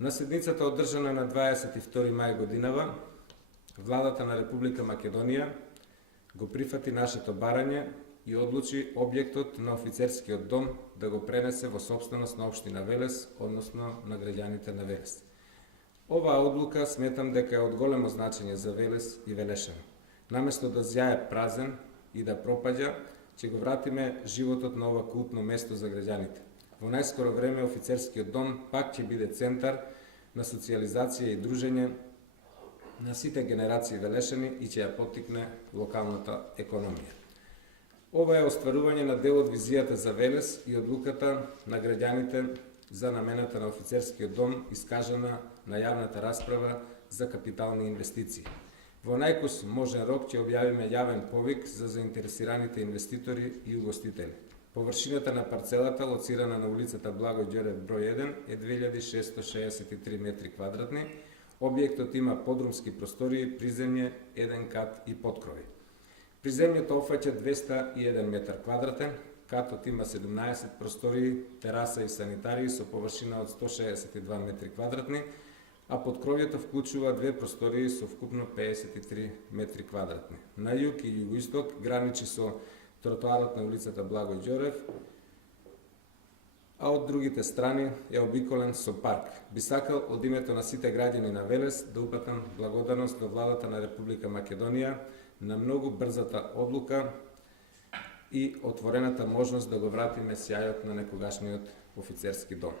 На седницата одржана на 22 мај годинава, Владата на Република Македонија го прифати нашето барање и одлучи објектот на офицерскиот дом да го пренесе во сопственост на општина Велес, односно на граѓаните на Велес. Оваа одлука сметам дека е од големо значење за Велес и велешани. Наместо да зјае празен и да пропаѓа, ќе го вратиме животот на ова култно место за граѓаните. Во најскоро време офицерскиот дом пак ќе биде центар на социјализација и дружење на сите генерации велешани и ќе ја поттикне локалната економија. Ова е остварување на дел од визијата за Велес и одлуката на граѓаните за намената на офицерскиот дом искажана на јавната расправа за капитални инвестиции. Во најкус можен рок ќе објавиме јавен повик за заинтересираните инвеститори и угостители. Површината на парцелата, лоцирана на улицата Благој Ѓорев број 1, е 2663 метри квадратни. Објектот има подрумски простории, приземје, еден кат и поткрови. Приземјето опфаќа 201 метар квадратен, катот има 17 простории, тераса и санитарии со површина од 162 метри квадратни, а поткровјето вклучува две простории со вкупно 53 метри квадратни. На југ и југоисток граничи со тротоарот на улицата Благој Ѓорев, а од другите страни е обиколен со парк. Би сакал од името на сите граѓани на Велес да упатам благодарност до Владата на Република Македонија на многу брзата одлука и отворената можност да го вратиме сјајот на некогашниот офицерски дом.